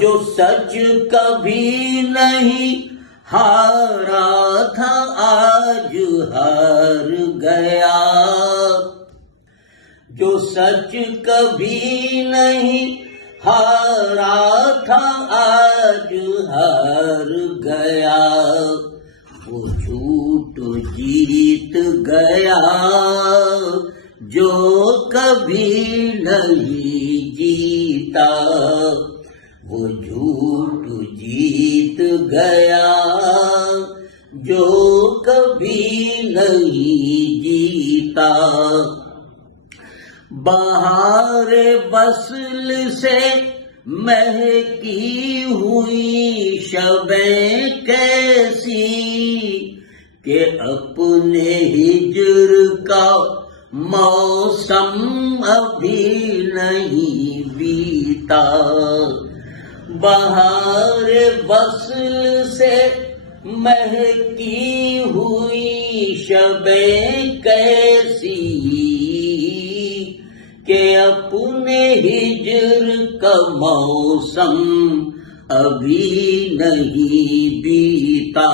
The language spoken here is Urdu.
جو سچ کبھی نہیں ہارا تھا آج ہار گیا، جو سچ کبھی نہیں ہارا تھا آج ہار گیا، وہ جھوٹ جیت گیا جو کبھی نہیں جیتا، وہ جھوٹ جیت گیا جو کبھی نہیں جیتا۔ بہار وصل سے مہکی ہوئی شبیں کیسی کہ اپنے ہجر کا موسم ابھی نہیں بیتا، بہار وصل سے مہکی ہوئی شبیں کیسی کہ اپنے ہجر کا موسم ابھی نہیں بیتا۔